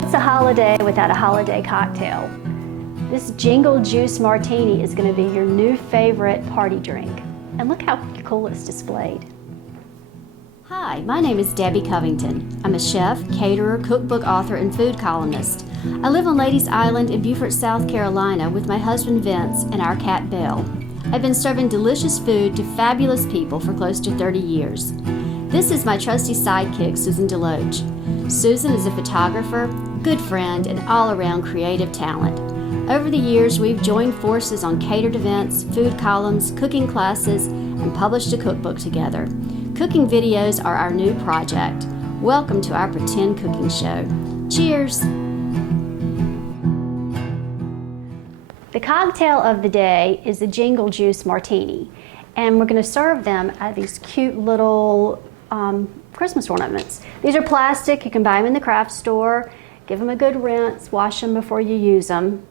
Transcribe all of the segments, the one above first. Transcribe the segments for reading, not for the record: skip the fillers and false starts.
What's a holiday without a holiday cocktail? This Jingle Juice Martini is going to be your new favorite party drink. And look how cool it's displayed. Hi, my name is Debbie Covington. I'm a chef, caterer, cookbook author, and food columnist. I live on Ladies Island in Beaufort, South Carolina with my husband Vince and our cat Belle. I've been serving delicious food to fabulous people for close to 30 years. This is my trusty sidekick, Susan Deloge. Susan is a photographer, good friend, and all-around creative talent. Over the years, we've joined forces on catered events, food columns, cooking classes, and published a cookbook together. Cooking videos are our new project. Welcome to our pretend cooking show. Cheers! The cocktail of the day is the Jingle Juice Martini, and we're going to serve them at these cute little Christmas ornaments. These are plastic. You can buy them in the craft store. Give them a good rinse. Wash them before you use them.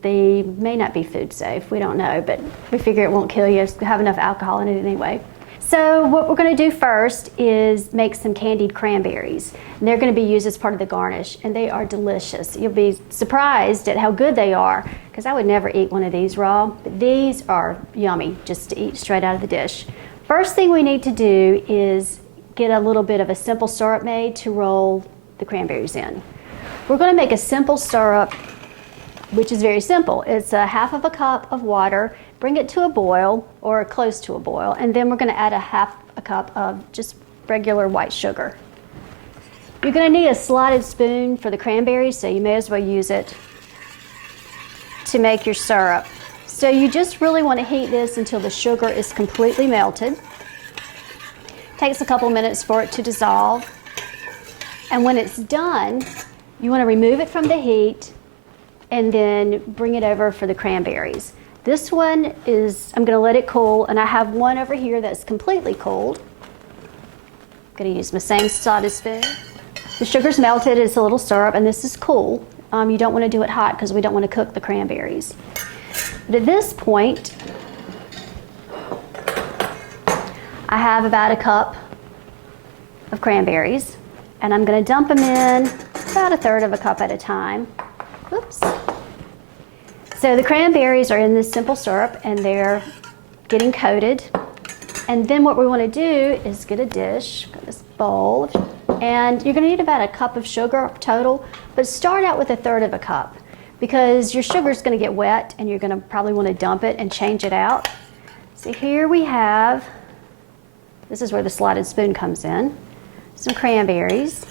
They may not be food safe. We don't know, but we figure it won't kill you. Have enough alcohol in it anyway. So what we're going to do first is make some candied cranberries. And they're going to be used as part of the garnish, and they are delicious. You'll be surprised at how good they are, because I would never eat one of these raw, but these are yummy just to eat straight out of the dish. First thing we need to do is get a little bit of a simple syrup made to roll the cranberries in. We're going to make a simple syrup, which is very simple. It's a half of a cup of water, bring it to a boil or close to a boil, and then we're going to add a half a cup of just regular white sugar. You're going to need a slotted spoon for the cranberries, so you may as well use it to make your syrup. So you just really want to heat this until the sugar is completely melted. Takes a couple minutes for it to dissolve. And when it's done, you want to remove it from the heat and then bring it over for the cranberries. This one is, I'm going to let it cool, and I have one over here that's completely cold. I'm going to use my same slotted spoon. The sugar's melted, it's a little syrup, and this is cool. You don't want to do it hot because we don't want to cook the cranberries. But at this point, I have about a cup of cranberries, and I'm going to dump them in about a third of a cup at a time. Oops. So the cranberries are in this simple syrup, and they're getting coated. And then what we want to do is get a dish, got this bowl, and you're going to need about a cup of sugar total, but start out with a third of a cup because your sugar is going to get wet, and you're going to probably want to dump it and change it out. So here we have, this is where the slotted spoon comes in, some cranberries.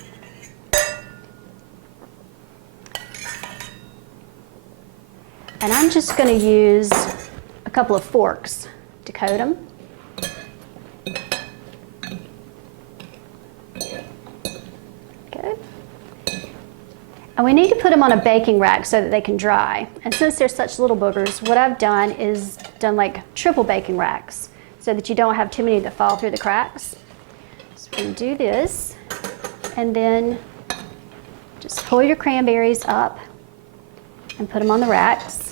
And I'm just going to use a couple of forks to coat them. Good. And we need to put them on a baking rack so that they can dry. And since they're such little boogers, what I've done is done like triple baking racks so that you don't have too many that fall through the cracks. So we're going to do this, and then just pull your cranberries up and put them on the racks.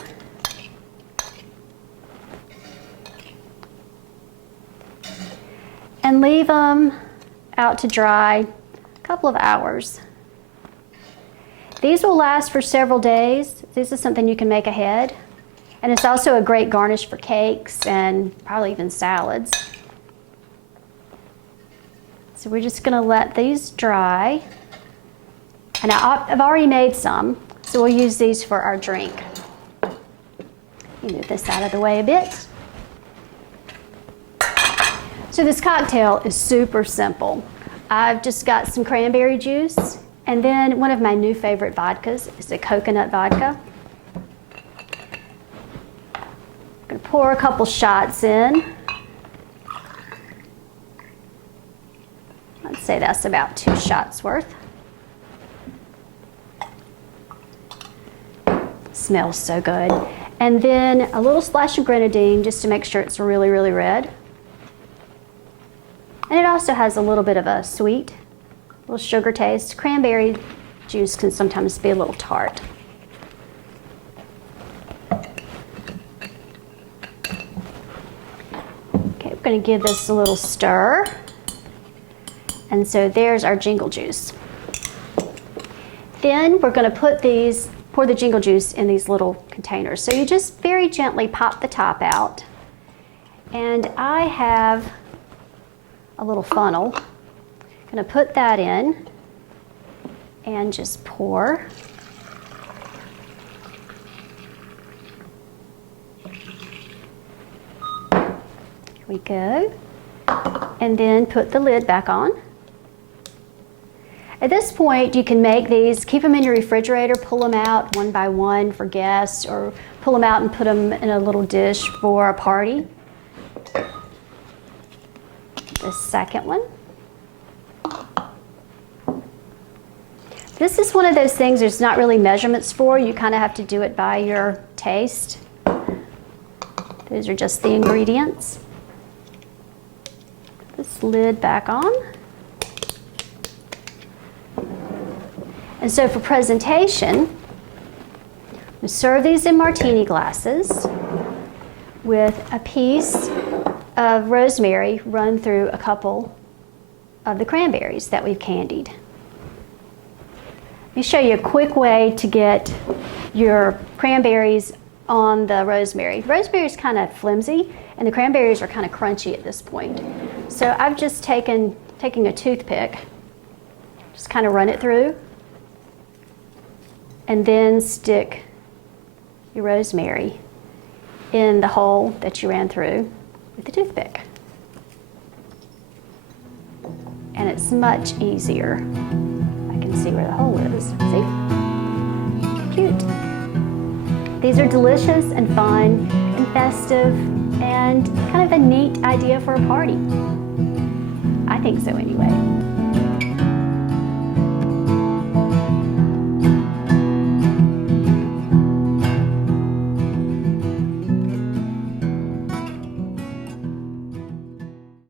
And leave them out to dry a couple of hours. These will last for several days. This is something you can make ahead. And it's also a great garnish for cakes and probably even salads. So we're just going to let these dry. And I've already made some, so we'll use these for our drink. Move this out of the way a bit. So this cocktail is super simple. I've just got some cranberry juice, and then one of my new favorite vodkas is a coconut vodka. I'm going to pour a couple shots in. I'd say that's about 2 shots worth. Smells so good. And then a little splash of grenadine just to make sure it's really, really red. And it also has a little bit of a sweet, little sugar taste. Cranberry juice can sometimes be a little tart. Okay, we're going to give this a little stir. And so there's our jingle juice. Then we're going to pour the jingle juice in these little containers. So you just very gently pop the top out. And I have a little funnel. I'm going to put that in and just pour. Here we go. And then put the lid back on. At this point, you can make these, keep them in your refrigerator, pull them out one by one for guests, or pull them out and put them in a little dish for a party. The second one. This is one of those things there's not really measurements for. You kind of have to do it by your taste. These are just the ingredients. This lid back on. And so for presentation, we serve these in martini glasses with a piece of rosemary run through a couple of the cranberries that we've candied. Let me show you a quick way to get your cranberries on the rosemary. Rosemary is kind of flimsy, and the cranberries are kind of crunchy at this point. So I've just taking a toothpick, just kind of run it through, and then stick your rosemary in the hole that you ran through with the toothpick. And it's much easier. I can see where the hole is. See? Cute. These are delicious and fun and festive and kind of a neat idea for a party. I think so anyway.